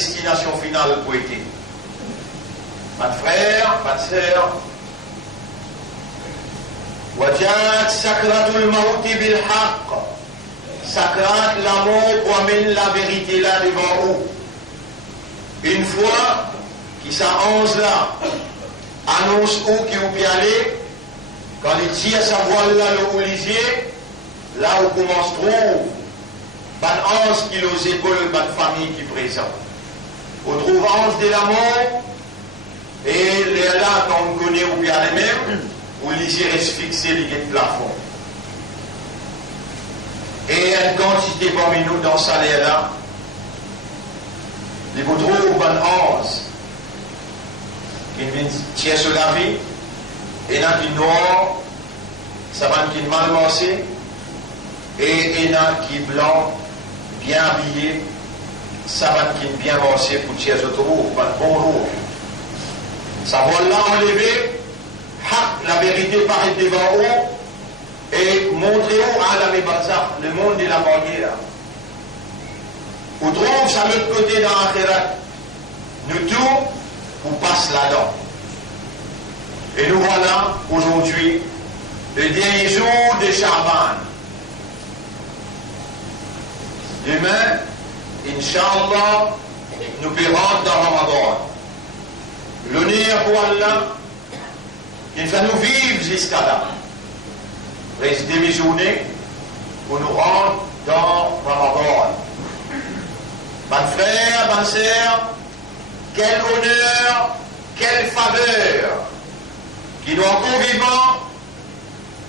destination finale pour être. Pas de frère, pas de sœur. وجاءت سكرة الموت بالحق. Sakrat, la mort pour amener la vérité là devant vous. Une fois qui s'annonce là, annonce où qui vous peut aller, quand il tire sa voile là, le houlisier, là où commence trouve, ban ange qui aux épaules, ban famille qui présente. On trouve ange de la mort, et là, quand on connaît où peut aller même, où l'isier reste fixé, il est plafond. Et une quantité parmi nous dans ce salaire-là, il vous trouve un ange qui tient sur la vie, et il y en a qui noir, ça va qui mal massé, et il y en a qui blanc, bien habillé, ça va qui bien massé pour tirer sur le rouge, pas de bon rouge. Ça va là enlever, la vérité paraît devant vous, et montrez-vous à la Barzakh, le monde de la bannière. Vous trouvez ça de l'autre côté dans l'Akhirat. Nous tous, on passe là-dedans. Et nous voilà aujourd'hui, le dernier jour de Shaban. Demain, Inch'Allah, nous pérons dans Ramadan. L'honneur pour Allah, il va nous vivre jusqu'à là. Reste demi-journée pour nous rendre dans Ramadan. Mon frère, ma sœur, quel honneur, quelle faveur qui nous encore vivant,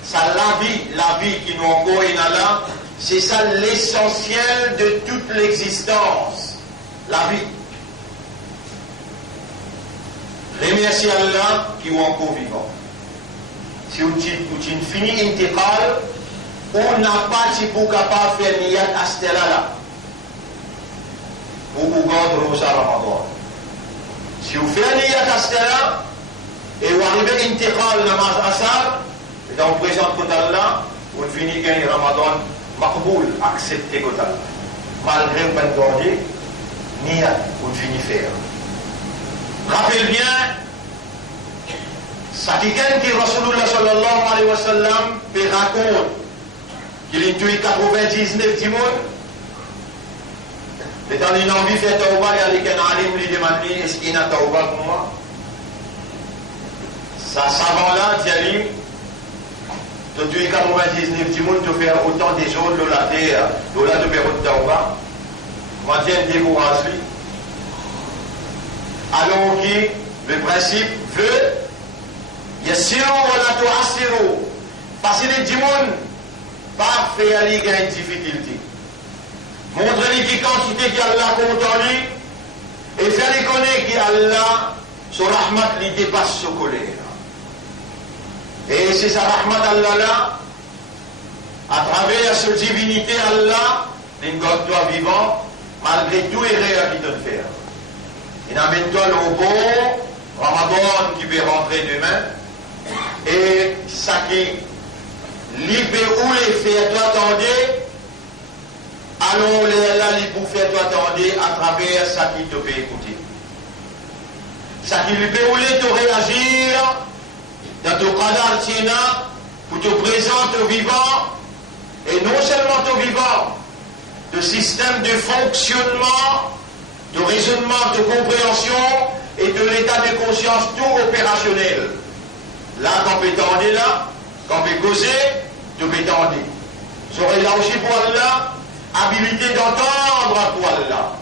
ça la vie qui nous encore est là, c'est ça l'essentiel de toute l'existence, la vie. Remercie Allah qui est encore vivant. Si vous finissez l'intégrale, on n'a pas si vous capable de faire niyat à ce là. Pour vous garder Rosa Ramadan. Si vous faites niyat à ce là, et vous arrivez à l'intégrale namaz asar, et donc vous présentez côté Allah, vous finissez gagner Ramadan, makboul, accepté côté Allah. Malgré le bon garder, niyat, vous finissez faire. Rappelez bien, ça qui gagne que Rasulullah sallallahu alayhi wa sallam peut raconter qu'il a tué 99 timons. Et dans une envie de faire tauba, il y a un alim lui demande est-ce qu'il y a un tauba pour moi? Ça savant-là, il a dit tu as tué 99 timons, tu fais autant des autres de la terre, de la de Bérot tauba. Moi, j'ai découragé lui. Alors que le principe veut yassiru wa la tu'assiru. Parce que les démons pas faire les gains de difficulté. Montrez-lui qui quantité qu'Allah compte en lui et faire-les connaître qu'Allah, son rahmat, lui dépasse sa colère. Et c'est sa rahmat Allah là, à travers cette divinité Allah, les God-toi vivant, malgré tout erreur qu'il doit faire. Il amène toi le bon Ramadan qui va rentrer demain. Et ça qui libère où les faire toi attendez, allons les là les pour faire toi attendez à travers ça qui te fait écouter. Ça qui libère où les te réagir dans ton qadar tina pour te présenter au vivant, et non seulement au vivant, de système de fonctionnement, de raisonnement, de compréhension et de l'état de conscience tout opérationnel. Là, quand on peut tendre là, quand on peut causer, tu peux tendre. J'aurais là aussi pour Allah, habilité d'entendre pour Allah.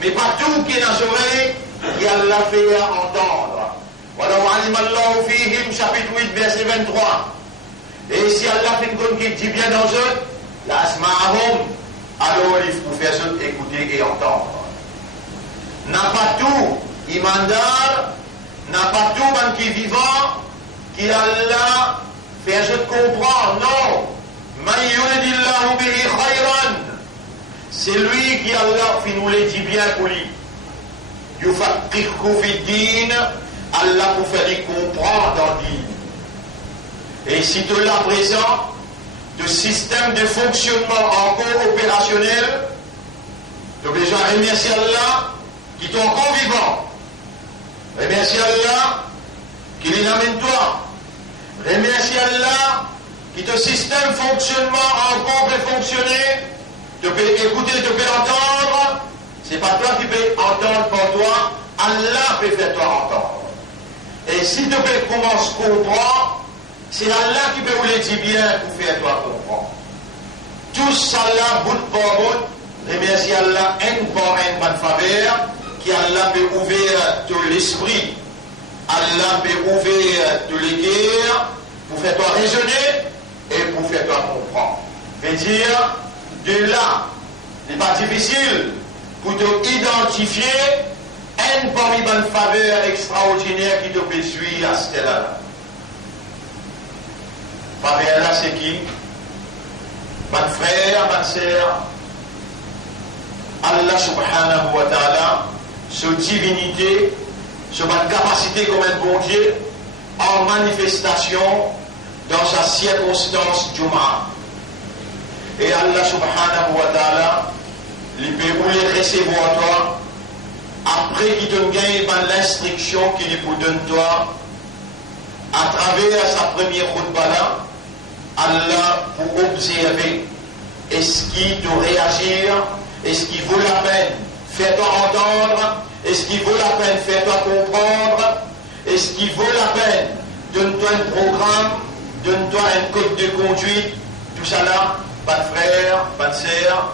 Mais pas tout qui est dans l'oreille, qui Allah fait entendre. Voilà, Alimallahu fihim, chapitre 8, verset 23. Et si Allah fait une conne qui dit bien dans eux, la asma'ahum, alors il faut faire ça, écouter et entendre. N'a pas tout, imandar, n'a pas tout, même qui est vivant, qui Allah fait je te comprends, non. Man yuridillahu bihi khayran. C'est lui qui Allah fait nous les dit bien pour lui. Yufaqihu fi din, Allah pour faire les comprendre dans le din. Et si tu l'as présent, de système de fonctionnement encore opérationnel, tu as besoin de remercier Allah qui sont encore vivants. Remercie Allah qui les amène toi. Remercie Allah qui te système fonctionnement encore peut fonctionner, te peut écouter, te peut entendre. C'est pas toi qui peux entendre pour toi, Allah peut faire toi entendre. Et si tu peux commencer à comprendre, c'est Allah qui peut vous le dire bien pour faire toi comprendre. Tout ça là, bout pour bout, remercie Allah un par un par faveur, qui Allah peut ouvrir tout l'esprit, Allah peut ouvrir tout les cœurs, pour faire toi raisonner et pour faire toi comprendre. Et dire, de là, n'est pas difficile pour te identifier un parmi bonne faveur extraordinaire qui te peut suivre à ce là. Faveur là, c'est qui? Bonne frère, bonne sœur, Allah subhanahu wa ta'ala, sa divinité, sa bonne capacité comme un bon Dieu, en manifestation dans sa circonstance Juma. Et Allah subhanahu wa ta'ala, il peut les recevoir toi, après qu'il te gagne par l'instruction qu'il vous donne toi, à travers sa première route là, Allah pour observer, est-ce qu'il doit réagir, est-ce qu'il vaut la peine, fais-toi entendre, est-ce qu'il vaut la peine, fais-toi comprendre, est-ce qu'il vaut la peine, donne-toi un programme, donne-toi un code de conduite, tout ça là, pas de frère, pas de sœur,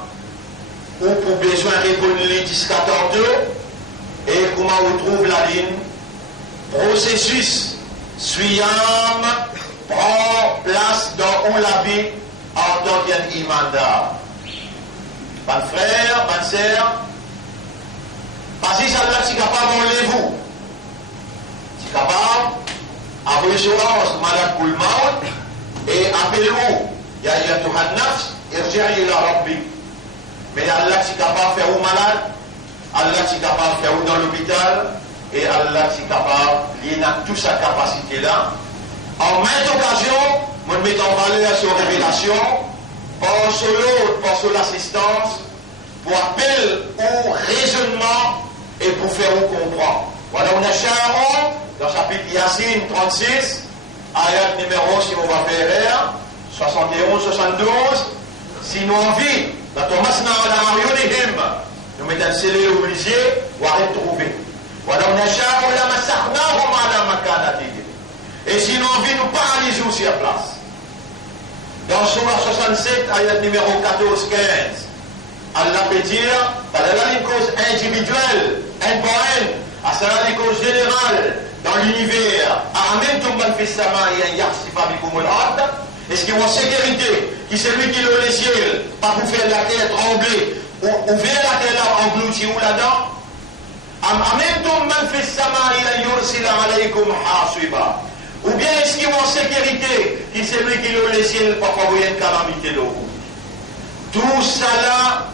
ou pour besoin de répondre les 10-14 et comment on trouve la ligne, processus, suyam, prend place dans la vie en tant qu'imanda. Pas de frère, pas de sœur, parce que ça là, c'est capable de vous. C'est capable, après l'assurance, malade pour le mort, et appelez-vous, ya ayyatuhan nafs, irji'i ila rabbi. Mais Allah c'est capable de faire où malade, Allah c'est capable de faire où dans l'hôpital, et Allah c'est capable, il a toute sa capacité là. En maintes occasions, nous mettons en valeur sur révélation, pour sur l'autre, pour sur l'assistance, pour appel au raisonnement et pour faire au comprendre. Voilà, on a Sharon, dans le chapitre Yassine 36, ayat numéro, si on va faire 71, 72, si nous envie, dans Thomas nous mettons un scellé obligé, ou à retrouver. Voilà, on a Sharon, la massacna, on a la makanati. Et si nous envie, nous paralysons sur place. Dans Surah 67, ayat numéro 14-15, Allah peut dire, par une cause individuelle, un poème, à cela une cause générale, dans l'univers, Amen Tumban Fissama et un Yassifa Bikumul Ard, est-ce qu'il y a une sécurité, qui c'est lui qui le laisse, pas pour faire la terre trembler, ou faire la terre engloutie ou là-dedans? Amen Tumban Fissama et un Yursila alaykum hasiba. Ou bien est-ce qu'il y a une sécurité, qui c'est lui qui le laisse, pas pour une calamité de vous? Tout ça là,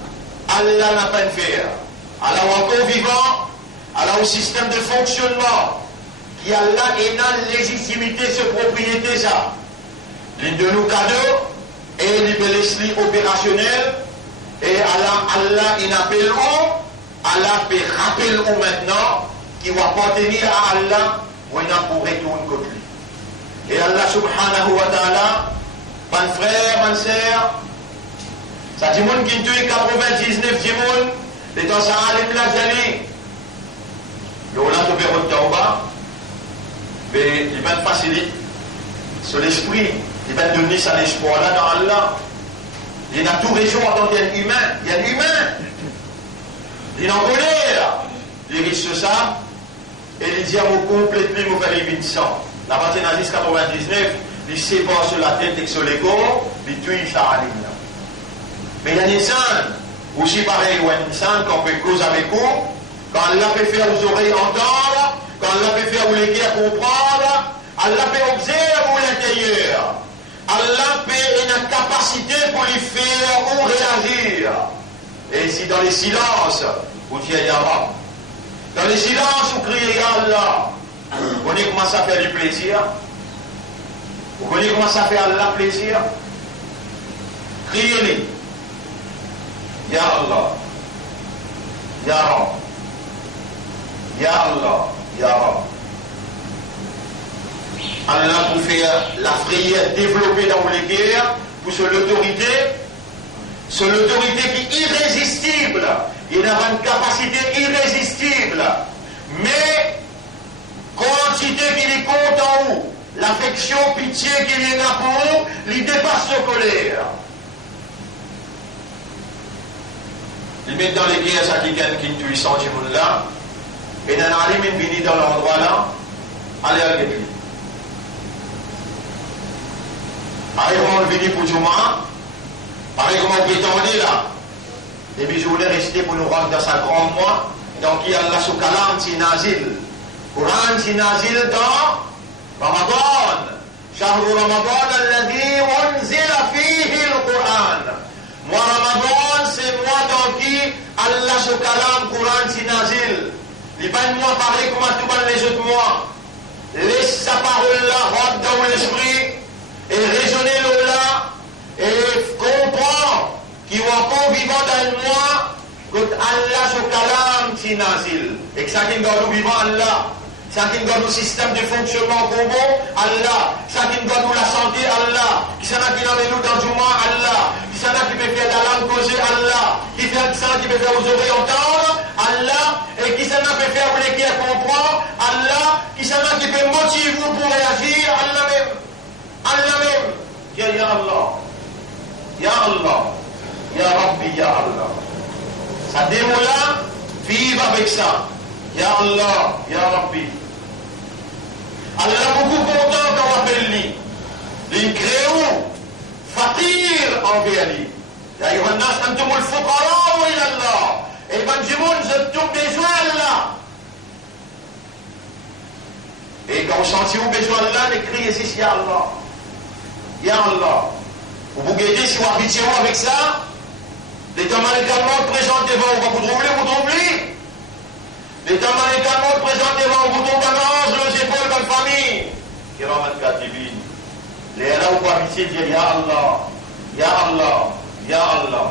Allah n'a pas de faire. Allah est encore vivant, Allah a un système de fonctionnement qui Allah est dans légitimité, ce propriété ça. L'une de nos cadeaux et l'ibelesli opérationnel et Allah il appelle Allah peut rappeler maintenant qui va appartenir à Allah ou il n'a pour retourner contre lui. Et Allah subhanahu wa ta'ala, mon frère, mon sœur, ça dit monde qui tue 99 dimoun, les temps ça allait la jali. Le Hollande de Béron Taouba, mais il va faciliter sur l'esprit, il va donner ça l'espoir là dans Allah. Il y a tout région en tant qu'humain, il y a l'humain. Il en colère, il risque ça, et il dit à mon complètement mauvais évident. La partie nazis 99, il sépare sur la tête et sur les corps, il tue ça à l'île. Mais il y a des insan, aussi pareil, ou un insan qu'on peut causer avec vous, quand Allah peut faire aux oreilles entendre, quand Allah peut faire aux cœurs comprendre, Allah peut observer ou l'intérieur. Allah peut une capacité pour lui faire ou réagir. Et si dans les silences, vous dites Yahweh, dans les silences, vous criez Allah, vous connaissez comment ça fait du plaisir? Vous connaissez comment ça fait Allah plaisir? Criez-les. Ya Allah, Ya Rab, Ya Allah, Ya Rab. Allah pour faire la prière développée dans les guerres, pour sur l'autorité qui est irrésistible. Il a une capacité irrésistible. Mais, quantité qu'il est compte en haut, l'affection, pitié qu'il y a pour eux, il dépasse sa colère. Il met dans les guerres, ça qui gagne, qui tue 100 gens là, et dans l'alim, il vient dans l'endroit là, allez à l'église. Allez, on le vient pour Juma, pareil comme on prétendait là, les bijoux restés pour nous rendre dans sa grande mois, donc il y a Allah sous kalam, c'est nazil. Quran, c'est nazil dans Ramadan. شهر رمضان الذي أنزل فيه القرآن. Moi, Ramadan, c'est moi dans qui Allah sous kalam, Quran, c'est nazil. Les pas de moi pareil comme tout les autres mois. Laisse sa parole là, rentre dans l'esprit, et raisonner là, et comprendre qu'il est encore vivant dans le mois, que Allah sous kalam, c'est nazil. Et que ça qui est vivant Allah. Ça qui nous donne le système de fonctionnement pour bon, Allah. Ça qui nous donne la santé, Allah. Qui s'en a qui nous nous dans le Juma, Allah. Qui s'en a qui peut faire de la langue causer, Allah. Qui fait ça, qui peut faire aux oreilles entendre, Allah. Et qui s'en a peut faire pour les qui comprendre, Allah. Qui s'en a qui peut motiver vous pour réagir, Allah même. Allah même. Ya Allah. Ya Allah. Ya Rabbi, Ya Allah. Ça démon là, vive avec ça. Ya Allah, Ya Rabbi. Allah est beaucoup content quand on appelle lui. Il crée où? Fakir envers lui. Ya Yohannas, antum al-fuqara wa ila Allah. Et ben du monde, vous êtes tous besoin Allah. Et quand vous sentez vous besoin Allah, les criez ici, Ya Allah. Ya Allah. Vous vous guettez si vous habitez avec ça. Les temps également présents devant vous, vous troublez. Les temps également présents devant vous, vous les épaules de la famille. Kiraman Katibin. Les là où vous habitez disent Ya Allah, Ya Allah, Ya Allah.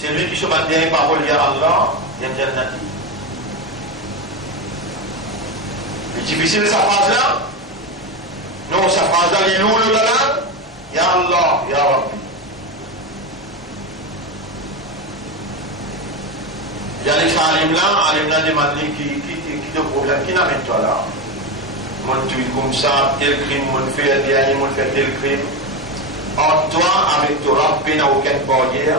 C'est lui qui se met derrière parole Ya Allah, Ya Jannati. C'est difficile sa phrase là? Non, sa phrase là, il est lourd là. Ya Allah, Ya Rabbi. Il y a les alim là demandent qui te problème, qui n'amène toi là? Mon tu comme ça, tel crime, mon fait dernier, mon fait tel crime. Entre toi, avec Torah, il n'y a aucune barrière,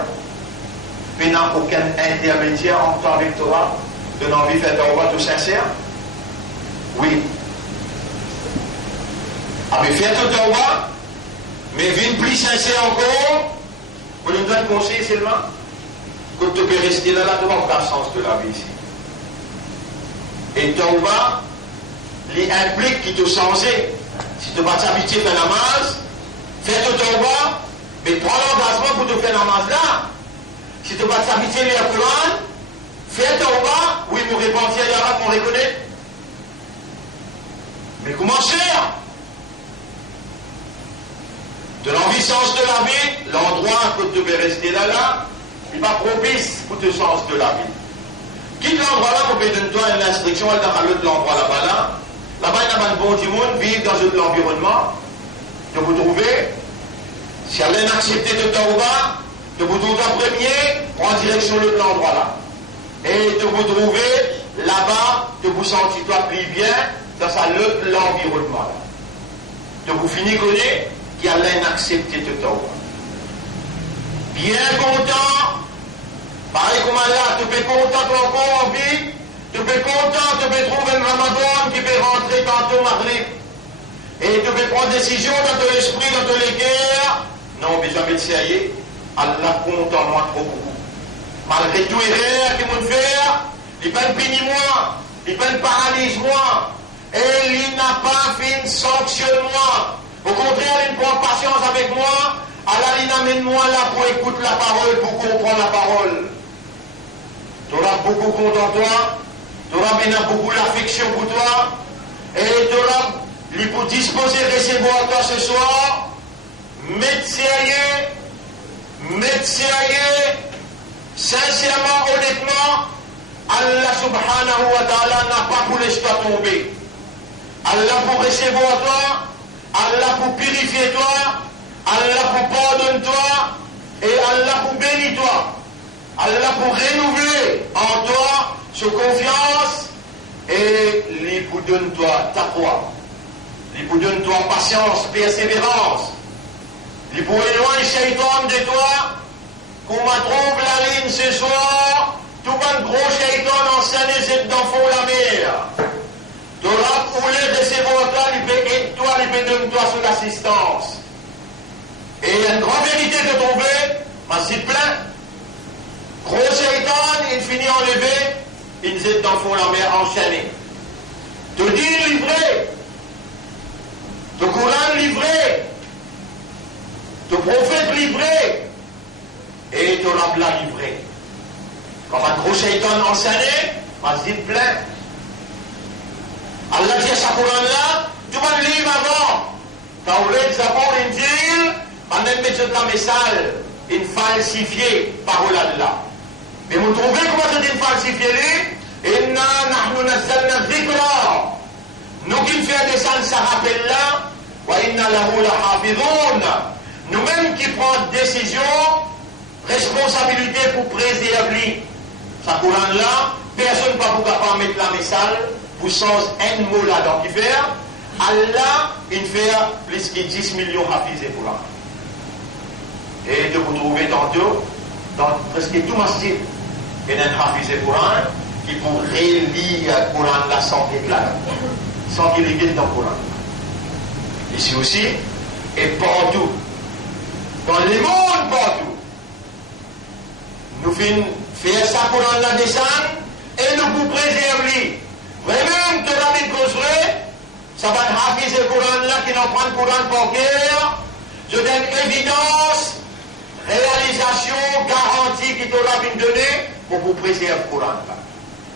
il n'y a aucun intermédiaire entre toi avec Torah. De l'envie de faire Torah tout sincère? Oui. Avec faire tout Torah, mais viens plus sincère encore, pour nous donner conseil seulement. Quand tu peux rester là, tu vas avoir le sens de la vie ici. Et Tauba, il implique qu'il te changer. Si tu vas t'habituer à la namaz, fais ton Tauba, mais prends l'engagement pour te faire la namaz là. Si tu vas t'habituer à la Coran, fais Tauba, oui, mon repentir à l'arabe, mon reconnaît. Mais comment faire? De l'envie-sens de la vie, l'endroit que tu peux rester là, il va propice pour te sens de la vie. Quitte l'endroit là, pour donner toi une instruction, elle dans l'autre endroit là-bas. Là-bas, il y a un bon du monde, vivre dans un environnement, de vous trouver. Si elle a accepté de Tauba, de vous trouver en premier, en direction de l'autre endroit là. Et de vous trouver là-bas, de vous sentir toi plus bien dans l'environnement là. De vous finir connaître qu'il a accepté de Tauba. Bien content, pareil comme Allah, tu peux content encore en vie, tu peux content, tu peux trouver un Ramadan qui peut rentrer tantôt Maghrib. Et tu peux prendre décision dans ton esprit, dans ton guerres. Non, mais jamais de sérieux, Allah compte en moi trop beaucoup. Malgré tout erreur qu'il m'a fait, il ne punit moi, il ne paralyse moi, et il n'a pas fait une sanctionne moi. Au contraire, il prend patience avec moi. Allah, il amène-moi là pour écouter la parole, pour comprendre la parole. Tu auras beaucoup compte en toi, tu auras maintenant beaucoup l'affection pour toi, et tu auras pour disposer de recevoir toi ce soir, mettre sérieux, sincèrement, honnêtement, Allah subhanahu wa ta'ala n'a pas pour laisser toi tomber. Allah pour recevoir toi, Allah pour purifier toi, Allah pour pardonner toi, et Allah pour bénir toi. Allah pour renouveler en toi sa confiance, et il pour donner toi taqwa. Il pour donner toi patience, persévérance. Il pour éloigner Shaitan de toi, qu'on m'a trouvé la ligne ce soir. Tout un gros shaitan enseigné c'est dans fond la mer. Tu auras roulé de ces voix-là, il peut aider toi, il peut donner toi sur l'assistance. Et il y a une grande vérité de tomber, mais c'est plein. Gros shaitan, il finit enlevé, il est dans fond la mer enchaîné. Tu dis livré, tu Coran livré, tu prophète livré, et tu auras blanc livré. Comme un gros shaitan enseigné, vas-y plein. Allah dit à sa Coran-là, tu vas le lire avant. Tawrat, Zabur, Injil, on aime mettre la message, une falsifiée parole d'Allah. Mais vous trouvez comment c'est une falsifiée? Inna nahnu nazzalna dhikra. Nous qui faisons descendre ça rappelle là, wa inna lahu lahafidhun. Nous-mêmes qui prenons décision, responsabilité pour préserver sa Coran là, personne ne va vous capable mettre la message pour sens un mot là-dedans qui fait. Allah, il fait plus que 10 millions hafiz et Coran. Et de vous trouver tantôt, dans presque tout masjid, il y a un hafiz et Coran qui pour relire le Coran là sans déclarer, sans qu'il ait dans le Coran. Ici aussi, et partout, dans le monde partout, nous faisons faire ça Coran la descendre et nous pour préserver. Vraiment, que la vie construit, ça va hafiz le Coran là qui n'en prend le Coran par cœur. Je donne évidence, réalisation, garantie qui t'aura bien donné pour vous préserver le Coran là.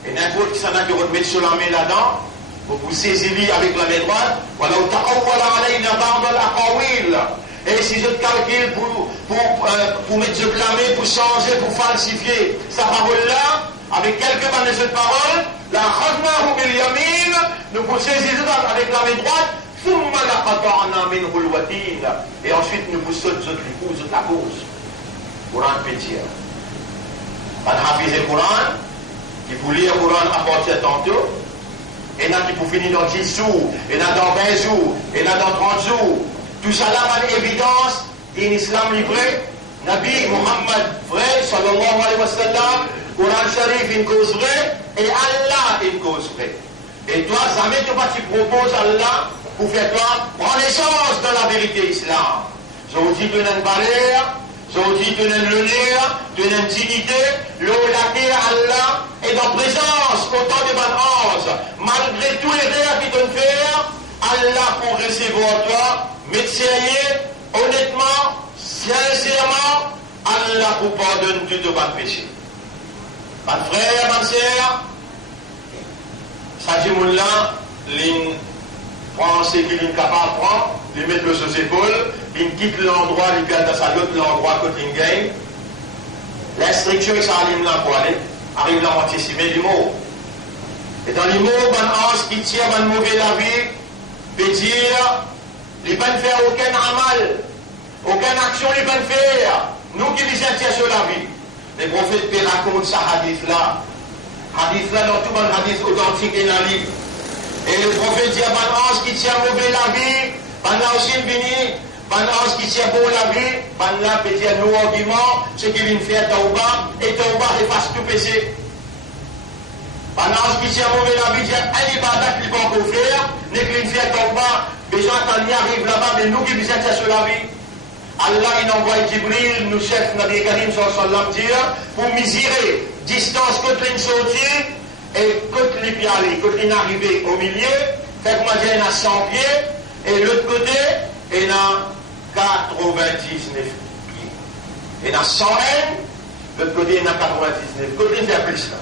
Et n'importe qui s'en a qui remettre sur la main là-dedans, pour vous saisir avec la main droite, voilà, et si je calcule pour mettre ce clamé, pour changer, pour falsifier sa parole-là, avec quelques bandes de cette parole, la khadna ou bil yamin, nous vous saisissons avec la main droite, et ensuite nous vous sautons la cause. Coran pétier. On a hafiz le Coran, qui pour lire le Coran à partir de tantôt, et là qui pour finir dans 10 jours, et là dans 20 jours, et là dans 30 jours. Tout ça là a une évidence d'un islam livré. Nabi Muhammad vrai, sallallahu alayhi wa sallam, Coran Sharif une cause vraie, et Allah une cause vraie. Et toi, jamais tu vas te proposer Allah pour faire toi prendre naissance dans la vérité islam. Je vous dis, tu n'as une valeur, je vous dis, tu n'as une honneur, tu n'as une dignité, l'eau, la terre, Allah, est en présence autant de bonnes. Malgré tous les rêves qui te font, Allah pour recevoir toi, mais sérieux, honnêtement, sincèrement, Allah vous pardonne tout vos péchés. Mon frère, ma soeur, ça dit là, l'in prend ce qu'il est capable de prendre, il met le sur ses épaules, il quitte l'endroit, il vient dans sa l'autre l'endroit côté il gagne. L'instruction, ça arrive là pour aller, arrive là moitié simé du mot. Et dans les mots, un ange qui tire un mauvais la vie, peut dire, il ne peut faire aucun amal, aucune action il ne peut faire. Nous qui visons sur la vie. Les prophètes qui racontent ce hadith-là dans tout le hadith authentique et dans le livre. Et le prophète dit à un ange qui tient mauvais la vie, un aussi béni, un ange qui tient bon la vie, un peut dire nos arguments, ce qui vient faire Tauba, et Tauba efface tout péché. Un ange qui tient mauvais la vie, dit un ibadat qu'il va encore faire, n'est qu'il fait Tauba, besoin qu'on y arrive là-bas, mais nous qui visons sur la vie. Allah il envoie Jibril, nous chef Nabi Karim sallallahu alayhi wa sallam, pour mesurer distance côté une sortie et côté les pieds aller, côté une arrivée au milieu, fait que moi j'ai à 100 pieds, et l'autre côté, il y a 99 pieds. Il y a 100 l'autre côté il y a 99, côté il fait plus là.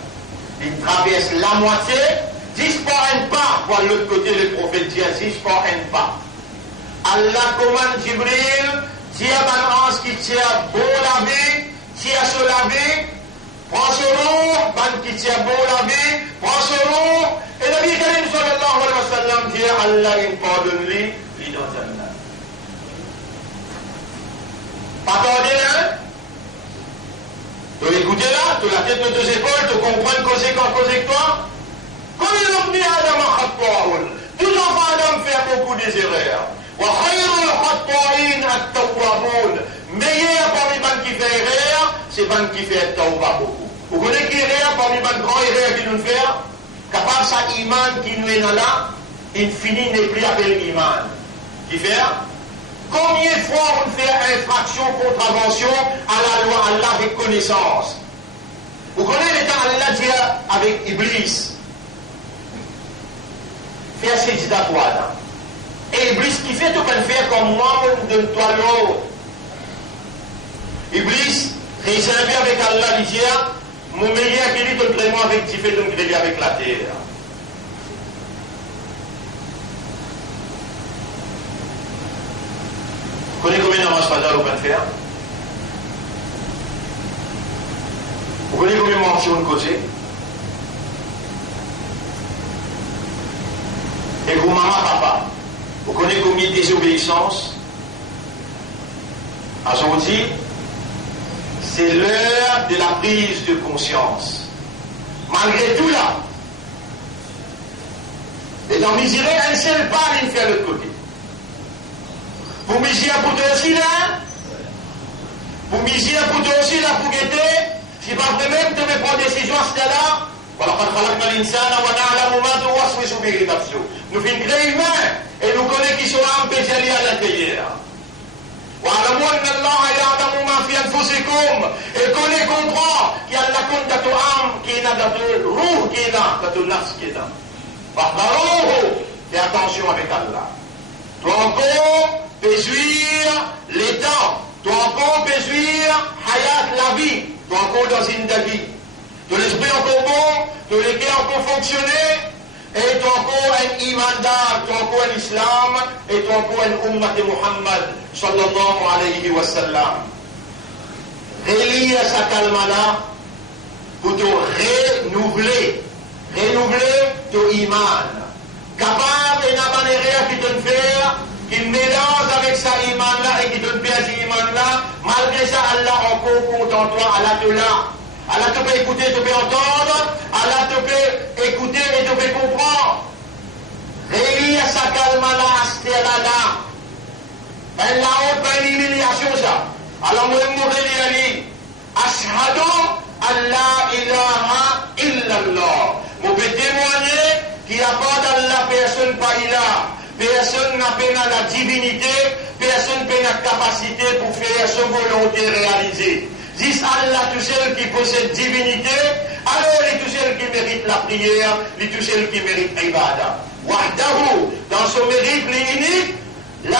Il traverse la moitié, 10 par un pas, pour l'autre côté le prophète dit 10 par un pas. Allah commande Jibril, tire un ange qui tire bon la vie, tire sur la vie, prends ce nom, ban qui tient bon la vie, prends ce nom, et la vie Karim sallallahu alayhi wa sallam dit Allah il pardonne lui, il dans Jannah. Pas attendez là, tu écoutez là, tu la tête de deux épaules, tu comprends cause que toi. Comme il a dit Adam a khatta'un, tout enfant Adam fait beaucoup d'erreurs. Wa khayrul khatta'in at-tawwabun. Meilleur parmi les qui fait erreur, c'est les qui fait tawba beaucoup. Vous connaissez qui erreur parmi les grands erreurs qui nous fait? Capable ça iman qui nous est là, infini n'est plus appelé iman. Qui fait? Combien de fois on fait infraction, contravention à la loi Allah avec connaissance? Vous connaissez l'état Allah dit avec Iblis? Faire ses à toi là. Et Iblis qui fait tout qu'elle fait comme moi, on donne toi l'autre. Iblis, réservé avec Allah, il dit, mon meilleur qui dit ton traitement avec tu fais ton crédit avec la terre. Vous connaissez combien de namages fajr vous pouvez faire? Vous connaissez combien de marches on cause? Et vous, maman, papa, vous connaissez combien de désobéissances? Aujourd'hui, c'est l'heure de la prise de conscience. Malgré tout là, et dans misérer, un seul pas, il fait de l'autre côté. Vous misez pour toi aussi là? Vous misez pour toi aussi là pour guetter? Si pas vous-même, tu me prends décision à ce cas-là, nous faisons créer humain et nous connaissons qui sont empêchés à l'intérieur. Et connaît, comprend qu'il y a la compte de ton âme qui est là, dans ton roux qui est là, dans ton nas qui est là. Fais attention avec Allah. Toi encore, pésuir les temps. Toi encore, pésuir hayat la vie. Toi encore dans une vie. Ton esprit encore bon, ton cœur encore fonctionner, et toi encore un imandar, toi encore un islam, et toi encore un ummat de Muhammad, sallallahu alayhi wa sallam. Relire sa calme-là pour te renouveler ton iman. Capable de n'a pas qui te fait, qui mélange avec sa iman-là et qui te perd sa iman-là, malgré ça, Allah encore compte en toi, Allah te l'a. Allah te peut écouter, te peut entendre, Allah te peut écouter et te peut comprendre. Relire sa calme-là, astera-là. Elle la honte, pas une humiliation, ça. Alors, moi, je me Ashhadu an la ilaha illallah. Je peux témoigner qu'il n'y a pas d'Allah, personne pas ilah. Personne n'a pas la divinité, personne n'a la capacité pour faire sa volonté réalisée. Dis Allah tout seul qui possède divinité, alors il est tout seul qui mérite la prière, il est tout seul qui mérite l'ibada. Wahdahu, dans son mérite l'unique, la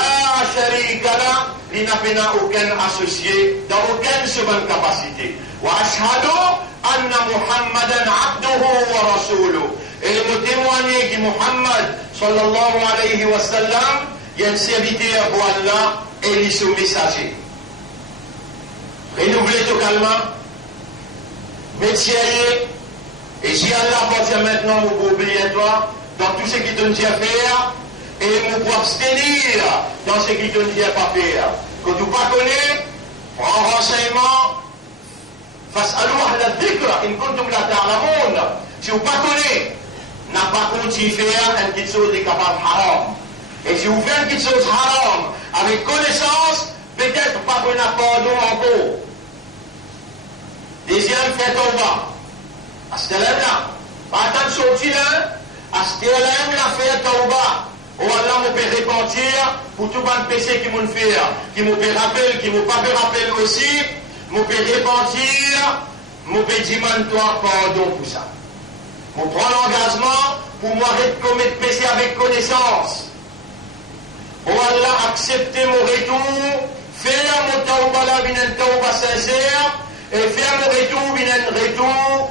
sharika la, il n'a pas aucun associé, dans aucune seconde capacité. Wa ashhadu anna Muhammadan abduhu wa rasuluhu. Et me témoigner que Muhammad, sallallahu alayhi wa sallam, il y a un serviteur pour Allah et il est son messager. Renouvelez tout calmement, métier, et si Allah porte maintenant, vous oubliez toi, dans tout ce qui donne à faire, et vous pouvez abstenir dans ce qui donne à pas faire. Quand vous ne connaissez pas, prends renseignement, face à l'ouah la dhikra, in kuntum la ta'lamoun. Si vous ne connaissez pas, n'a pas continué à faire une petite chose de capable haram. Et si vous faites une petite chose haram, avec connaissance, peut-être pas qu'on a pardon encore. Deuxième, fait tauba. À ce là, pas attendre de sortir là, à ce là, fait tauba. Oh Allah me peut repentir pour tout le péché qui m'ont fait, qui me peut rappeler, qui me pas rappeler aussi, me peut repentir, me peut dire toi pardon pour ça. Je prends l'engagement pour moi commettre péché avec connaissance. Oh Allah, acceptez mon retour, faire mon tauba là, une tauba sincère, et faire mon retour, une retour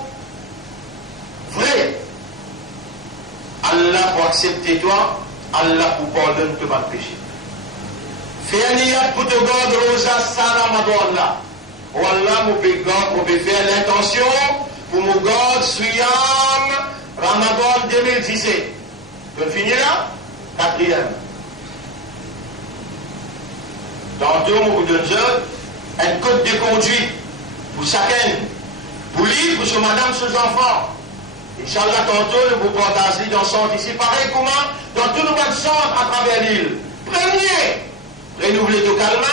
vrai. Allah pour accepter toi, Allah pour pardonner tous tes péchés. Fais un niyat pour te garder rosa salam à Allah. Wallah, mon peut faire l'intention pour mon God, Suyam, Ramadan 2017. Je finis là? Quatrième. Tantôt, mon de Dieu, un code de conduite pour chacun, pour lui, pour son madame, ses enfants. Inch'Allah, tantôt, nous vous partager dans le centre ici. Pareil, comment? Dans tout le monde centre à travers l'île. Premier, renouveler tout calme.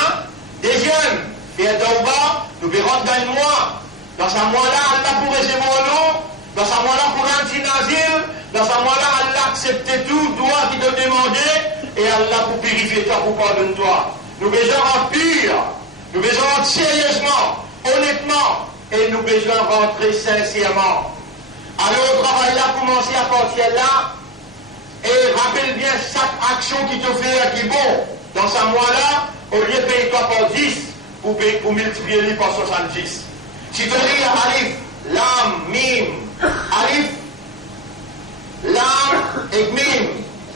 Deuxième, faire Tauba, nous verrons dans le mois. Dans ce mois-là, Allah pour recevoir nous. Dans ce mois-là, pour rentrer dans l'asile. Dans ce mois-là, Allah accepte tout, droit qui te demandait. Et Allah pour purifier toi, pour pardonner toi. Nous besoin remplir. Nous besoin rentrer sérieusement, honnêtement. Et nous besoin rentrer sincèrement. Alors, le travail là, commencer à partir là. Et rappelle bien chaque action qui te fait qui est bon. Dans ce mois-là, au lieu de payer toi par 10, pour multiplier par 70. Si tu lis Alif, Lam, Mim, Alif, Lam et Mim,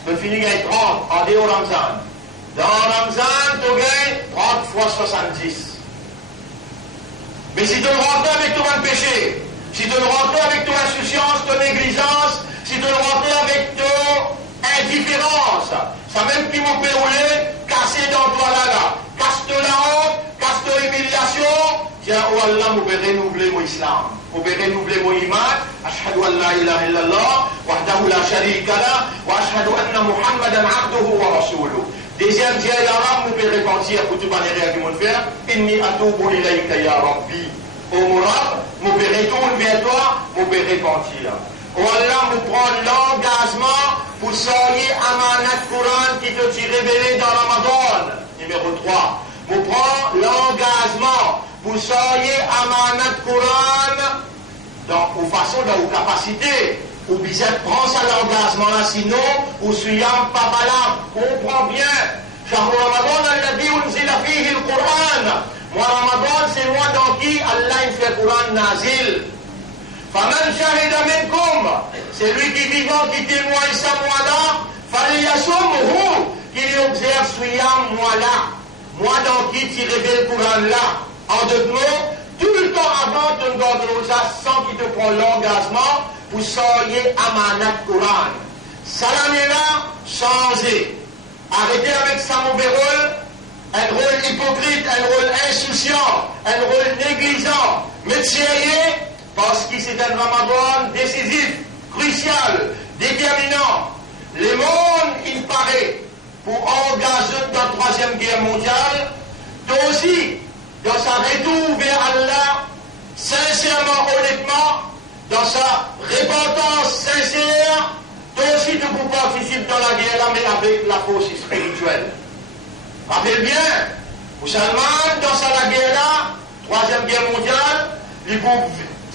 tu finis avec 30 en dehors Ramzan. Dans Ramzan, tu gagnes 30 fois 70. Mais si tu le rentres avec ton péché, si tu le rentres avec ton insouciance, ton négligence, si tu le rentres avec ton indifférence, ça même qui m'ont péroulé, casser dans toi là, casse-toi la honte, casse-toi l'humiliation, tiens, oh Allah, vous pouvez renouveler mon islam, vous pouvez renouveler mon iman, ashhadu an la ilaha illallah, wahdahu la sharika la, wa ashhadu anna muhammadan abduhu wa rasuluh. Deuxième dia l'arabe, vous pouvez repentir pour tout manière qui m'ont fait, inni atubu ilayka ya rabbi. Au Mourab, vous pouvez retourner vers toi, vous pouvez repentir. Oh Allah, vous prend l'engagement pour soigner Amanat Quran qui te t'y révélé dans Ramadan. Numéro 3. Vous prend l'engagement pour soigner Amanat Quran aux façons, dans vos capacités. Ou bien prend ça l'engagement là, sinon, ou suyam papalam. Comprends bien. Shahru Ramadan, Allah dit, unzila fihi le Quran. Moi, Ramadan, c'est moi dans qui Allah il fait Quran nazil. Faman shahida minkum, c'est lui qui vivant, qui témoigne ça moi-là, faliyasumhu, qui observe suyam moi-là. Moi dans qui tu révèles Quran là. En deux mots, tout le temps avant de nous ça, sans qu'il te prend l'engagement pour soigner Amanat Quran. Ça l'année-là, changez. Arrêtez avec ça mauvais rôle, un rôle hypocrite, un rôle insouciant, un rôle négligent. Mais sérieux, parce que c'est un Ramadan décisif, crucial, déterminant. Le monde, il paraît, pour engager dans la Troisième Guerre mondiale, toi aussi, dans sa retour vers Allah, sincèrement, honnêtement, dans sa repentance sincère, toi aussi tu peux participer dans la guerre là, mais avec la force spirituelle. Rappelez bien, Moussalman, dans sa guerre là, Troisième Guerre mondiale, il peut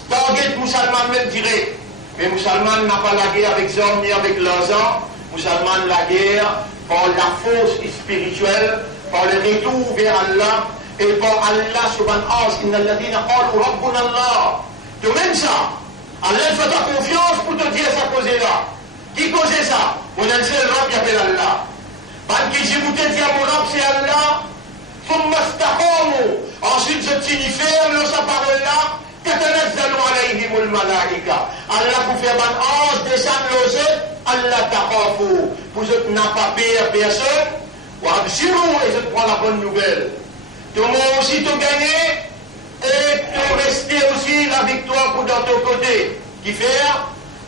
target Moussalman même direct. Mais Moussalman n'a pas la guerre avec hommes ni avec l'argent. Moussalman la guerre par la force spirituelle, par le retour vers Allah et par Allah subhanahu inna alladhina qalu rabbuna Allah. De même ça, Allah fait ta confiance pour te dire sa cause là. Qui causait ça? On a le seul rab qui appelle Allah. Ban qui j'ai goûté dire mon rab c'est Allah. Thumma istaqamu. Ensuite je tiens ferme dans sa parole là. Tatanazzalu alayhim al-malaika. Allah pour faire ban ange descendre aux eux. Allah takhafu. Pour eux n'a pas peur personne. Wa abshiru et je prends la bonne nouvelle. Tout le monde aussi te gagner. Et tu rester aussi la victoire pour dans ton côté. Qui fait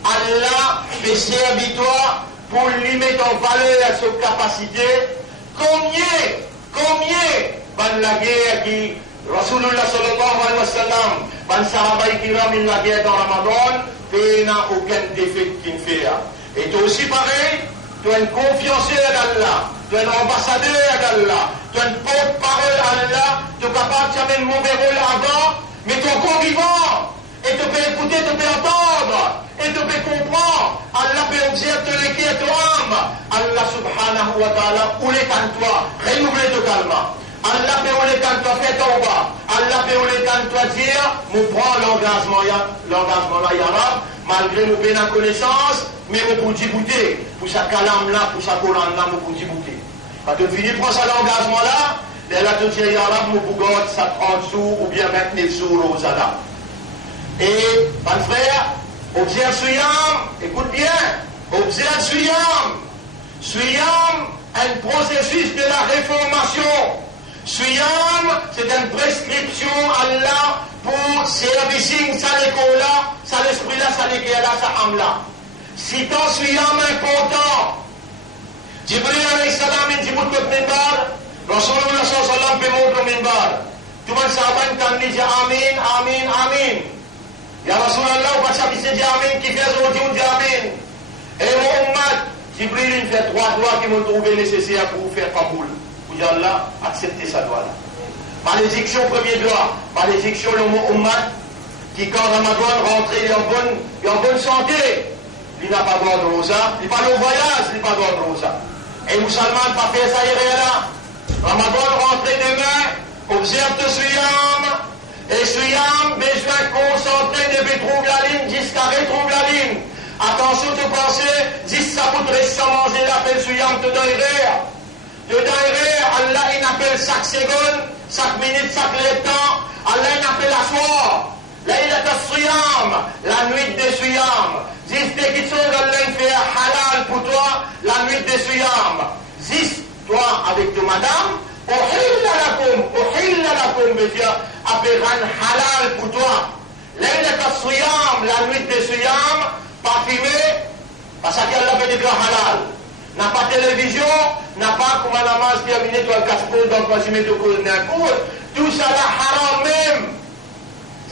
Allah fait servitoire pour lui mettre en valeur sa capacité. Combien dans la guerre qui Rasulullah sallallahu alayhi wa sallam, dans Sahaba Kiram, il la guerre dans Ramadan, il n'a aucune défaite qu'il fait. Et toi aussi pareil, tu as une confiance à Allah, tu es un ambassadeur d'Allah, tu as une porte-parole à Allah, tu es capable de faire un mauvais rôle avant, mais tu es encore vivant. Et tu peux écouter, tu peux entendre, et tu peux comprendre. Allah peut observer ton équipe, ton âme. Allah subhanahu wa ta'ala, où est toi, renouveler ton calme. Allah peut où est toi, fais ton bas. Allah peut où est toi, dire, nous prenons l'engagement là, Yarab, malgré nos peines en connaissance, mais nous pouvons débouter. Pour sa calame là, pour sa colonne là, nous pouvons débouter. Quand tu finis, prends ça l'engagement là, de la toutière arabe, nous pouvons ça 30 sous ou bien 29 sous au Zada. Et, mon frère, observe Suyam, écoute bien, observe Suyam. Suyam, un processus de la réformation. Suyam, c'est une prescription Allah pour servicing ça l'école-là, ça l'esprit-là, ça l'école-là, ça âme-là. Si ton Suyam important, Jibril alayhi salam, il dit, votre minbar, Rasulullah sallallahu alayhi wa sallam, peut montre le minbar. Tout le monde s'abonne, t'en dit, Amin, Amin, Amin. Ya Rasulallah, ou pas ça, il dit Amin, qui fait aujourd'hui, on dit Amin. Et mon ummat, Jibril, il fait 3 doigts qui m'ont trouvé nécessaires pour vous faire Kaboul. Vous dites Allah, acceptez sa doigt-là. Malédiction, premier doigt. Malédiction, le mot ummat, qui quand Ramadan rentre, il est en bonne santé. Il n'a pas droit de rosa, il n'a pas de voyage, il n'a pas droit de rosa. Et les musulmans ne pas faire ça, il est là. Ramadan rentre demain, observe de Suyam. Et Suyam, besoin concentré de trouver la ligne jusqu'à retrouver la ligne. Attention de penser, si ça voudrait sans manger l'appel Suyam, te donnerait. Te donnerait, Allah il appelle chaque seconde, chaque minute, chaque temps. Allah il appelle la soir. Là il a Suyam, la nuit de Suyam. Juste quelque chose, Allah il fait halal pour toi, la nuit de Suyam. Juste toi avec ta madame. أحل لكم بفيا أبغان halal pour toi. ليلة الصيام, la nuit de Suyam, parfumé, parce qu'Allah fait des grands halal. N'a pas télévision, n'a pas comme la masse terminée, toi, casse-poule, donc pas si mettre au col d'un coup. Tout ça là, haram même.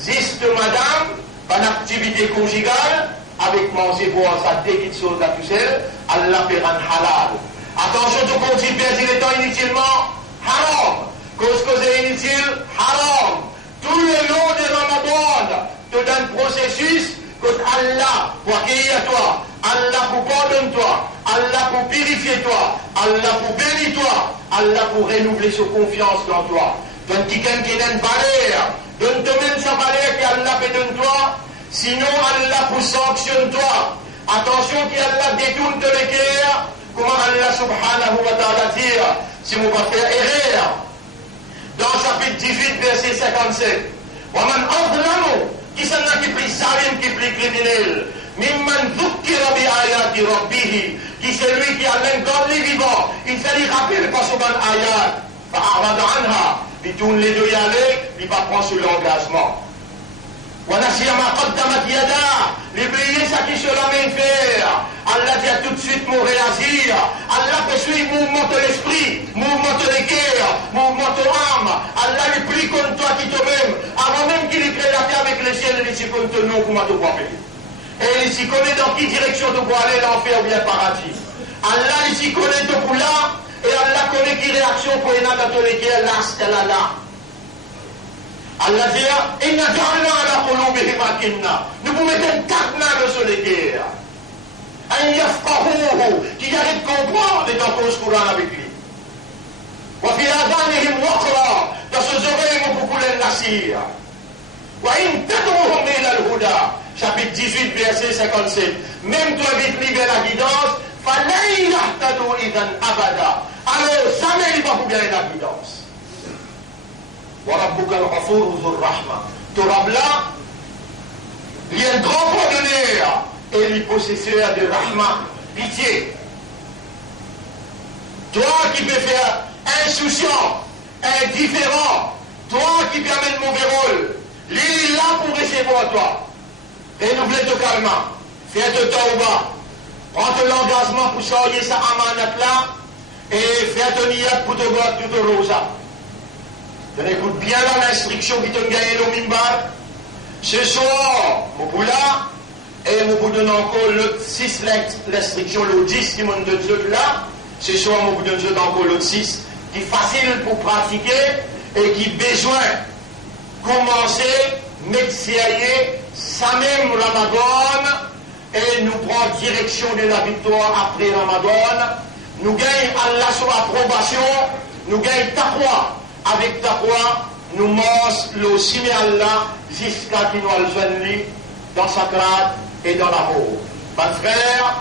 Juste madame, par activité conjugale, avec manger, boire, ça, dès qu'il saute à tout seul, Allah fait un halal. Attention, tu continues de perdre le temps inutilement. Haram, cause inutile, haram. Tout le long de Ramadan, tout un processus que Allah pour accueillir toi, Allah pour pardonner toi, Allah pour purifier toi, Allah pour bénir toi, Allah pour renouveler sa confiance dans toi. Donne quelqu'un qui n'a pas l'air, donne toi-même sa valeur qu'Allah peut donner toi, sinon Allah pour sanctionner toi. Attention qu'Allah détourne de l'équerre, comment Allah subhanahu wa ta'ala dit, si vous ne pas faire erreur. Dans le chapitre 18, verset 57. Waman adlamu, qui s'en a qui pris salim, qui pris criminel. Mimman dhukkira bi ayati rabbihi, qui c'est lui qui a l'encore les vivants. Il fait lui rappeler pas sur un ayat. Fa'arada anha, il tourne les deux y aller, il va prendre sur l'engagement. Wanasiya ma qaddamat yada, l'oublier ça qui se la main faire. Allah dit tout de suite mon réagir. Allah peut suivre mouvement de l'esprit, mouvement de l'équerre, mouvement de l'âme. Allah est plus comme toi qui toi-même. Avant même qu'il ait créé la terre avec le ciel, il s'y compte nous comment te voir. Et il s'y connaît dans quelle direction tu dois aller, l'enfer ou bien le paradis. Allah il s'y connaît de pour là, et Allah connaît quelle réaction pour y avoir dans l'équerre, là, c'est là. Allah dit, inna ja'alna ala qulubihim akinna. Nous vous mettons un cadenas sur les guerres. Un yafqahuhu, qui arrive à comprendre les temps qu'on se courant avec lui. Wa fi adanihim waqra, dans ses oreilles, on peut couler le nasir. Wa in tad'uhum ila al-huda, chapitre 18, verset 57. Même toi, vite libère la guidance, falayn yahtadu idhan abada. Alors, jamais il va vous gagner la guidance. وربك الغفور ذو الرحمة. Torab là, il y a un grand pardonneur et le possesseur de Rahma, pitié. Toi qui peux faire insouciant, indifférent, toi qui peux amener le mauvais rôle, il est là pour recevoir toi. Renouveler ton karma, faire de tauba, prendre l'engagement pour changer sa amanat là et faire ton niyat pour te voir tout au rosa. Écoute bien l'instruction qui te gagne au mimbar. Ce soir, mon boula, et mon bout donne encore l'autre 6 restrictions, l'autre 10 qui m'ont donné là. Ce soir, mon bout donne encore l'autre 6 qui est facile pour pratiquer et qui besoin commencer, médeciner, ça même Ramadan, et nous prend direction de la victoire après Ramadan. Nous gagnons Allah sur approbation, nous gagnons taqwa. Avec taqwa, nous mangons le simé Allah jusqu'à qu'il nous rejoigne dans sa grâce et dans l'amour. Mon frère,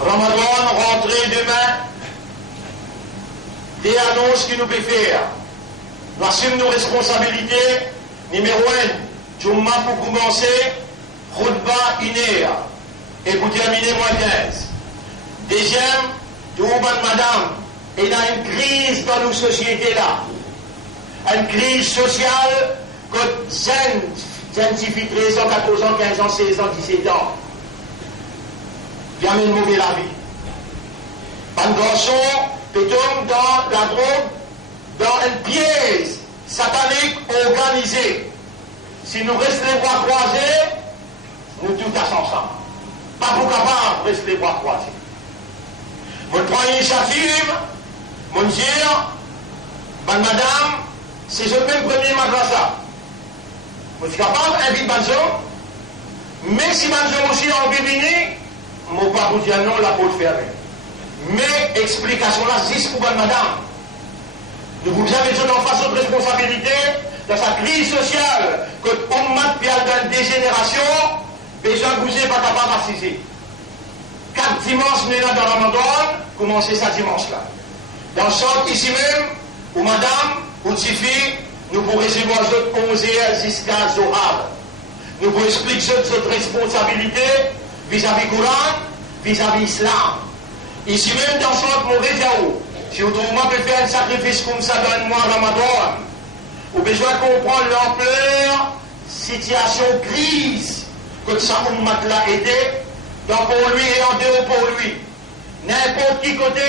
Ramadan rentré demain, des annonces qui nous peut faire. Nous assumons nos responsabilités. Numéro 1, Jumma pour commencer, Khutba 1h, et pour terminer moins 15. Deuxième, madame, il y a une crise dans nos sociétés là. Une crise sociale que scientifique 13 ans, 14 ans, 15 ans, 16 ans, 17 ans. Jamais mauvais la vie. Un garçon tombe dans la drogue, dans une pièce satanique organisée. Si nous restons les bras croisés, nous tout ensemble. Pas pour capable de rester les bras croisés. Je prends l'initiative, je dis, madame, c'est ce même premier madrasa. Je suis capable d'inviter Banzo, mais si Banzo aussi en venir, je ne vais pas vous dire non, la porte fermée. Mais explication là, c'est pour madame. Nous vous avez besoin en face de responsabilité dans sa crise sociale, que l'Ummat dans une dégénération, besoin de vous n'êtes pas capable d'assister. 4 dimanches, nous sommes dans Ramadan, commencez ça dimanche-là. Dans le centre ici même, où madame, ou Tifi, nous pourrons recevoir notre 11h jusqu'à Zohar. Nous pourrons expliquer notre responsabilité vis-à-vis Coran, vis-à-vis Islam. Ici même dans le centre, mon réseau, si vous trouvez faire un sacrifice comme ça dans le mois Ramadan, vous avez besoin de comprendre l'ampleur, situation crise, que ça l'a aidé, donc pour lui et en dehors pour lui. N'importe qui côté,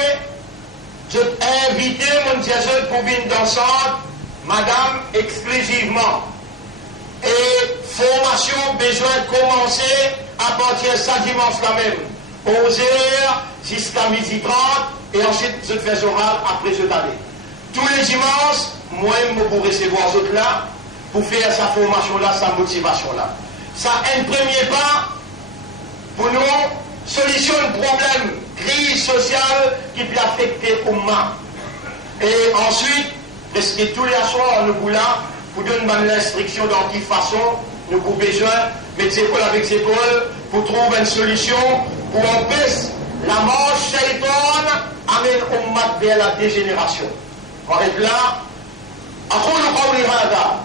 je invite mon Dieu pour venir dans le centre, madame, exclusivement. Et formation, besoin de commencer à partir de ça dimanche là même. 11h jusqu'à 12h30 et ensuite je fais oral après cette année. Tous les dimanches, moi-même pour recevoir ce là, pour faire sa formation là, sa motivation là. Ça un premier pas pour nous solutionner le problème, crise sociale qui peut affecter l'Umma. Et ensuite, presque tous les soirs, nous voulons pour donner l'instruction dans quelle façon nous avons besoin de mettre épaule avec épaule pour trouver une solution pour empêcher la marche shaitan amène Ummat vers la dégénération. On va être là.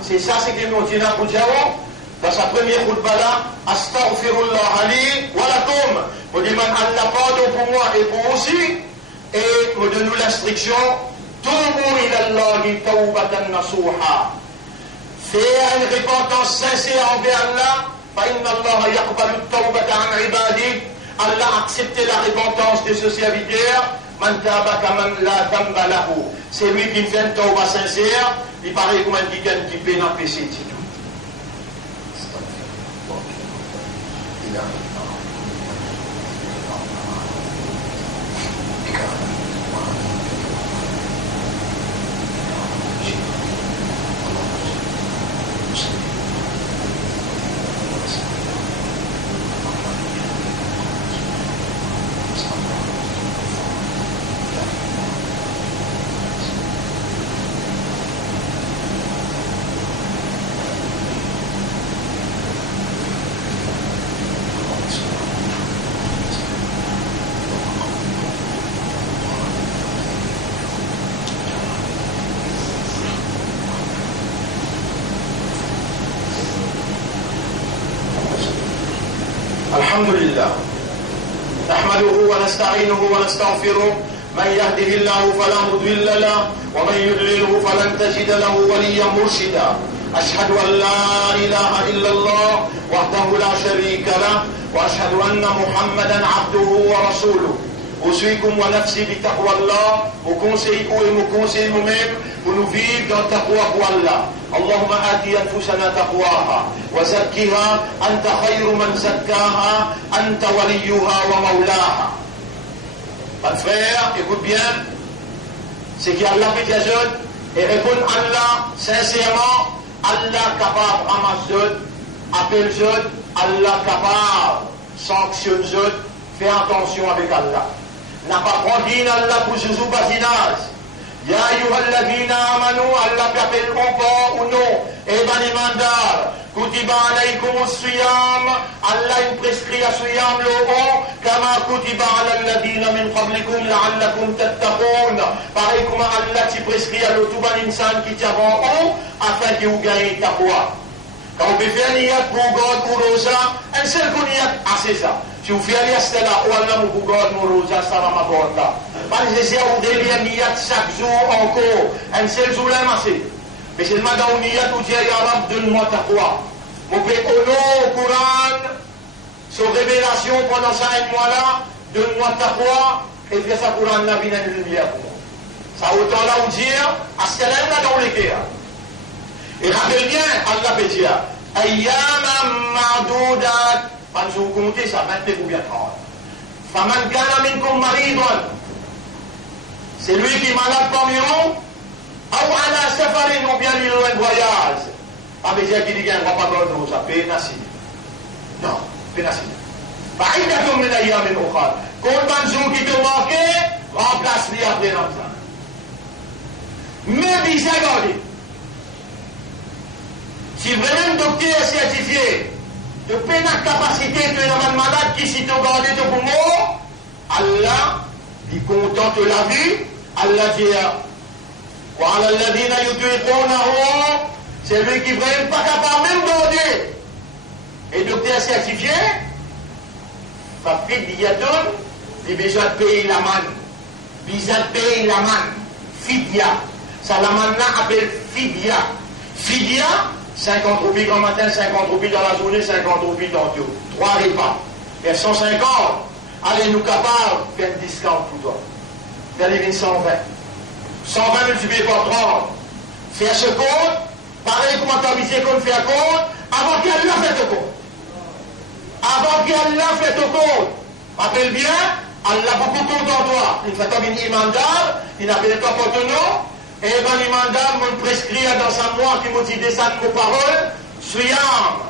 C'est ça ce que nous disons pour dire dans sa première khutbah là, astaghfirullah ali wa lakum. Je demande Allah pardon pour moi et pour vous aussi. Et je donne nous l'instruction, tubu ila Allahi tawbatan nasuha. Faire une repentance sincère envers Allah, فإن الله يقبل التوبة عن عباده. Allah a accepté la repentance de ce serviteur. Man taba kaman la damba lahu. C'est lui qui fait une tauba sincère. Il paraît comme un digan qui peut n'en pécher tout. الحمد لله نحمده ونستعينه ونستغفره من يهده الله فلا مضل له ومن يضلله فلن تجد له وليا مرشدا أشهد أن لا إله إلا الله وحده لا شريك له وأشهد أن محمدا عبده ورسوله أوصيكم ونفسي بتقوى الله وكونسي وكونسي nous-mêmes pour nous vivre dans taqwa pour Allah. اللهم آت أنفسنا تقواها وزكها أنت خير من زكاها أنت وليها ومولاها. Mon frère, écoute bien, c'est qu'Allah fait des autres et répond à Allah sincèrement. Allah capable amasse d'autres, appelle d'autres, Allah capable sanctionne d'autres, fais attention avec Allah. N'a pas pris Allah pour ce basinage. Ya ayyuhalladhina amanu, Allah appelle on ou non, et bani mandar, Kutiba alaykum as-siyam, Allah il prescrit à siyam le haut, kama kutiba ala alladhina min qablikum la'allakum tattaqun. Pareil comme Allah il prescrit à l'autoban insan qui tient en haut, afin que vous gagnez taqwa. Quand vous faites un niyat pour God ou rosa, un seul coup niyat, c'est ça. Si vous faites un niyat là, ou Allah pour God ou rosa, ça va m'apporter là. Parce que c'est vous devez un niyat chaque jour encore, un seul jour là, c'est. Mais c'est le matin où niyat où dit, Ya Rab, donne-moi taqwa. Vous faites au nom au Coran, sur révélation pendant ça un mois là, donne-moi taqwa, et puis ça Coran là, vient une lumière pour moi. Ça autant là où dire, à ce qu'elle là dans les cœurs. Et rappelle bien, Allah peut dire, Ayyamam ma'doudat, quand vous comptez ça, 29 ou bien 30. Faman kana minkum maridun, c'est lui qui est malade parmi vous, ou ala safarin, ou bien il a un voyage. Pas besoin qu'il dise, on ne va pas voir ça, pénacine. Non, pénacine. Fa'idatum min ayyamin ukhar. Quand un jour qui te manquait, remplace-lui après Ramzan. Mais bien regardez. Si vraiment le docteur est certifié de pleine capacité de un malade qui s'y te garde de poumon, Allah, il contente la vie, Allah dit, c'est lui qui ne vraiment pas capable même garder. Et le docteur certifié, il a besoin de payer la manne. Besoin de payer la manne. Fidya. Ça, la manne là appelle fidya. Fidya, 50 roupies grand matin, 50 roupies dans la journée, 50 roupies dans tout. 3 repas. Et 150. Allez, nous capables, faire un discount pour toi. Faire les 120. 120 multiplié par 30. Faire ce compte, pareil comment tu as visé qu'on fait un compte, avant qu'Allah fait le compte. Avant qu'Allah fait le compte. Rappelle bien, Allah beaucoup compte en toi. Il fait comme une imandar, il appelle toi pour ton nom. Et ben l'imandar me prescrit dans sa mois qui me dit des sacs de paroles, suyam.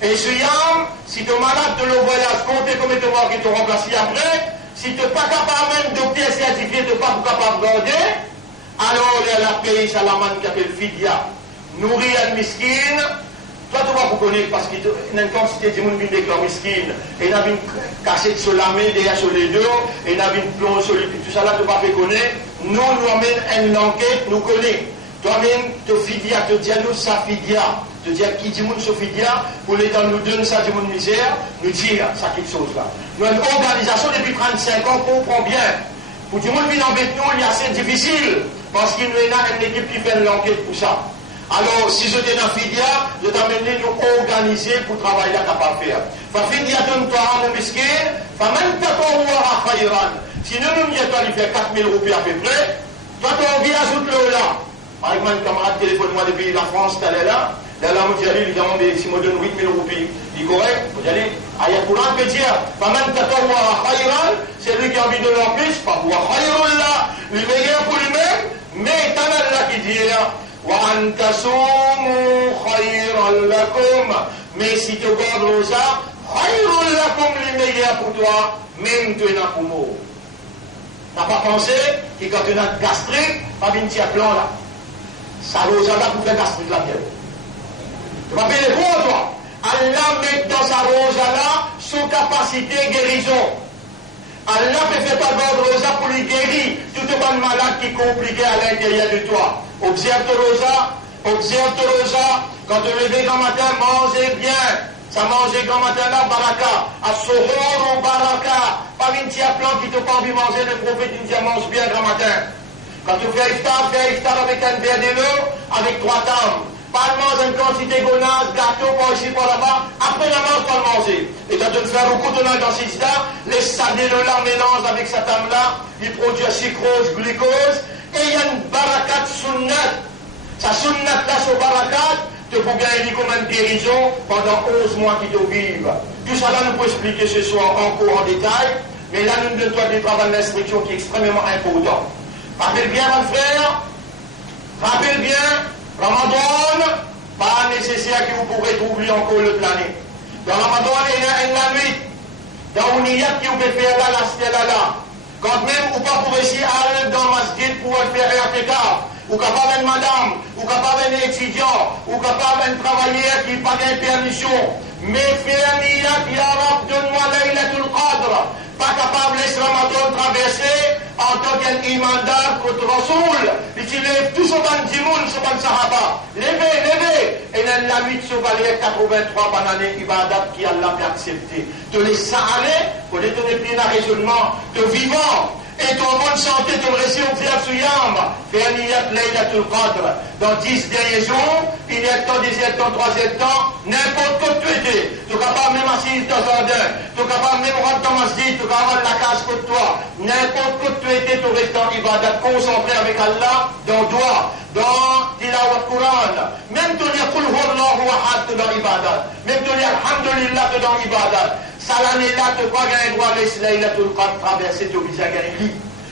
Et suyam, si tu es malade de le voyage, comptez comme tu morts qui te remplacent après, si tu n'es pas capable même d'opter certifié, tu n'es pas capable de garder, alors il y a la pays Salaman qui appelle Fidya. Nourrir un miskin, toi tu vas vous connaître parce qu'il y a une quantité de monde qui déclare miskin, et il y a une cachette sur la main, derrière sur les deux, et il y a une plomb sur les pieds, tout ça là tu vas pas connaître. Nous amène une enquête, nous connaissons. Toi-même, te Fidya, te dis nous ça Fidya, te dis qui dit monde sur Fidya, pour les gens nous donner ça du monde misère, nous dire ça quelque chose là. Nous avons une organisation depuis 35 ans, comprend bien. Pour du monde qui vient avec nous, il est assez difficile, parce qu'il y a une équipe qui fait l'enquête pour ça. Alors, si je t'ai dans Fidya, je t'amène nous organiser pour travailler là capable de faire. Fidya donne-toi à mon miskin, même tatawwara khayran. Si nous nous disons qu'il fait 4000 roupies à peu près, toi tu as envie d'ajoute-le là. Par exemple, un camarade téléphone-moi depuis la France, tu es là. Là, on dit, il dit, si je me donne 8000 roupies, il est correct. Vous allez, il y a Courant peut dire, même tatawwara khayran, c'est lui qui a envie de l'en plus, pas pour khayran là, le meilleur pour lui-même, mais t'en as là qui dit, وَأَن تَصُومُوا خَيْرًا لَكُمْ. Mais si tu gardes ça, خَيْرًا لَكُمْ, le meilleur pour toi, même tu n'as pas mot. T'as pas pensé que quand tu as gastrique, pas bien petit plan là. Ça rosa là pour faire gastrique là bien. Tu vas payer pour toi. Allah met dans sa rosa là son capacité guérison. Allah peut faire ta garde rosa pour lui guérir tout le monde malade qui est compliqué à l'intérieur de toi. Observe ton rosa, quand tu lèves grand matin, mangez bien. Ça mangeait grand matin là, baraka. À Sohor ou baraka. Pas une petite plante qui te pas envie de manger, le prophète il dit mange bien grand matin. Quand tu fais iftar avec un verre de l'eau, avec 3 tables. Pas de manger une quantité gonasse, gâteau, par ici, par là-bas. Après la mange, pas le manger. Et quand tu fais un coup de dans 6 dames, les sadés de là mélange avec cette âme-là, il produit sucrose, glucose. Et il y a une barakat sunnat. Sa sunnat là, sur barakat, te faut bien aider comme une guérison pendant 11 mois qui te vivent. Tout ça là, nous pouvons expliquer ce soir encore en détail, mais là, nous devons faire des travaux d'instruction qui est extrêmement important. Rappelle bien, mon frère, rappelle bien, Ramadan, pas nécessaire que vous pourrez trouver encore le planète. Dans Ramadan, il y a une nuit, dans une niyyat qui vous peut faire là, la stèle là. Quand même, ou pas pour essayer à aller dans le masjid pour faire un pécard. ou capable de madame, ou capable d'étudiant, ou capable de travailleur qui n'a pas de permission. Mais faire niyat, ya Rab, donne-moi Laylatul Qadr. Pas capable de laisser Ramadan traverser en tant qu'imandar contre Rasoul. Et tu lèves tout ce ban dimoun, ce ban sahaba. Levez. Et dans la 8 sur 83 bananes ibadat qui Allah peut accepter. Te laisser aller, pour les donner plein raisonnement, te vivant. Et ton bonne santé, ton récit au fier suyam, faire niyat Laylatul Qadr. Dans 10 derniers jours, il y a temps, 10e temps, 3e temps, n'importe quoi tu étais. Tu es capable même assis dans un jardin, tu es capable même rentrer dans masjid, tu es capable la case pour toi. N'importe quoi tu étais, tu restes en ibadat, concentré avec Allah, dans doigt, dans tilawat Quran. Même tu dis Qul huwallahu ahad, tu es dans ibadat. Même tu dis Alhamdulillah, tu es dans ibadat. Ça l'année-là, tu n'as pas gagné droit à Laylatul Qadr traverser, tu as gagné.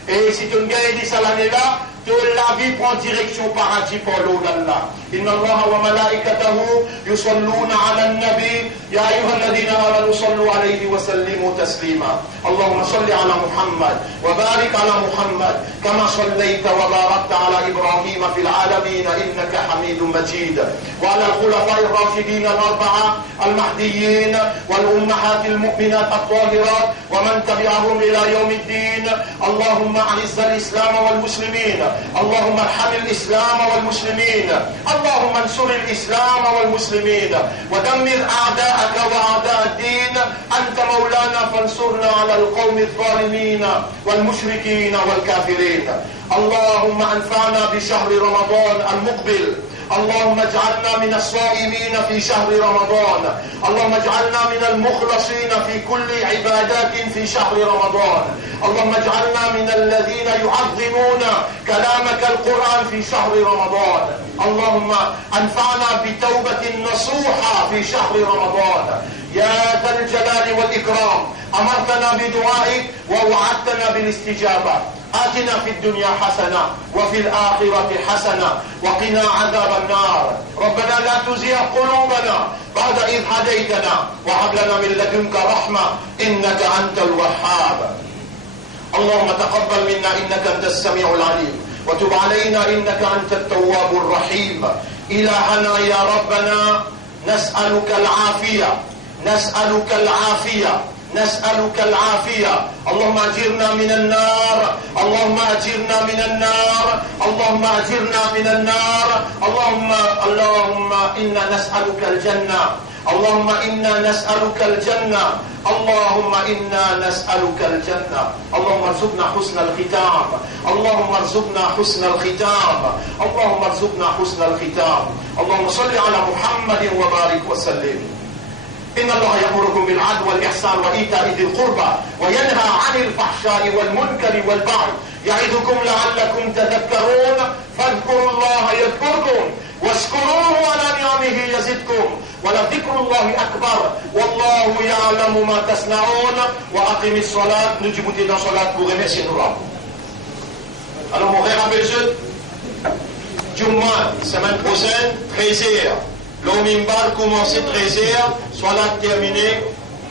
Et si tu ne gagnes ça l'année-là, la vie prend direction paradis pour l'eau d'Allah. Inna Allah wa malaikatahu yusalluna ala nabi ya ayuha alladhina amanu sallu alayhi wa sallimu taslima. Allahumma salli ala Muhammad wa barik ala Muhammad kama sallaita wa barakta ala Ibrahim fil alamin innaka Hamidum Majid. Wa ala al-khulafa'i ar-rashidin al-arba'a al-mahdiyyin wal ummahat al-mu'minat at-tahirat wa man tabi'ahum ila yawm ad-din. Allahumma a'izz al-islam wal muslimin. اللهم ارحم الإسلام والمسلمين اللهم انصر الإسلام والمسلمين ودمر أعداءك وأعداء الدين أنت مولانا فانصرنا على القوم الظالمين والمشركين والكافرين اللهم انفعنا بشهر رمضان المقبل اللهم اجعلنا من الصائمين في شهر رمضان اللهم اجعلنا من المخلصين في كل عبادات في شهر رمضان اللهم اجعلنا من الذين يعظمون كلامك القرآن في شهر رمضان اللهم انفعنا بتوبة نصوحة في شهر رمضان يا ذا الجلال والإكرام أمرتنا بدعائك ووعدتنا بالاستجابة آتنا في الدنيا حسنة وفي الآخرة حسنة وقنا عذاب النار ربنا لا تزغ قلوبنا بعد إذ هديتنا وهب لنا من لدنك رحمة إنك أنت الوهاب اللهم تقبل منا إنك أنت السميع العليم وتب علينا إنك أنت التواب الرحيم إلهنا يا ربنا نسألك العافية نسألك العافية نسألك العافية اللهم أجرنا من النار اللهم أجرنا من النار اللهم أجرنا من النار اللهم إنا نسألك الجنة اللهم إنا نسألك الجنة اللهم إنا نسألك الجنة اللهم ارزقنا حسن الختام اللهم ارزقنا حسن الختام اللهم ارزقنا حسن الختام اللهم صل على محمد وبارك وسلم إن الله يأمركم بالعدل والإحسان وإيتاء ذي القربى وينهى عن الفحشاء والمنكر والبغي يعظكم لعلكم تذكرون فاذكروا الله يذكركم واشكروه على نعمه يزدكم ولذكر الله أكبر والله يعلم ما تصنعون وأقم الصلاة نجيب dans الصلاة pour remercier nous. Alors mon frère Abelzut, Jumma, semaine prochaine, 13h. Le Mimbar commence 13h, soit là terminé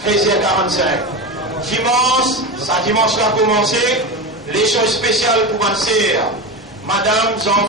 13h45. Dimanche, ça dimanche là commencé, les choses spéciales pour ma sœur, Madame Jean.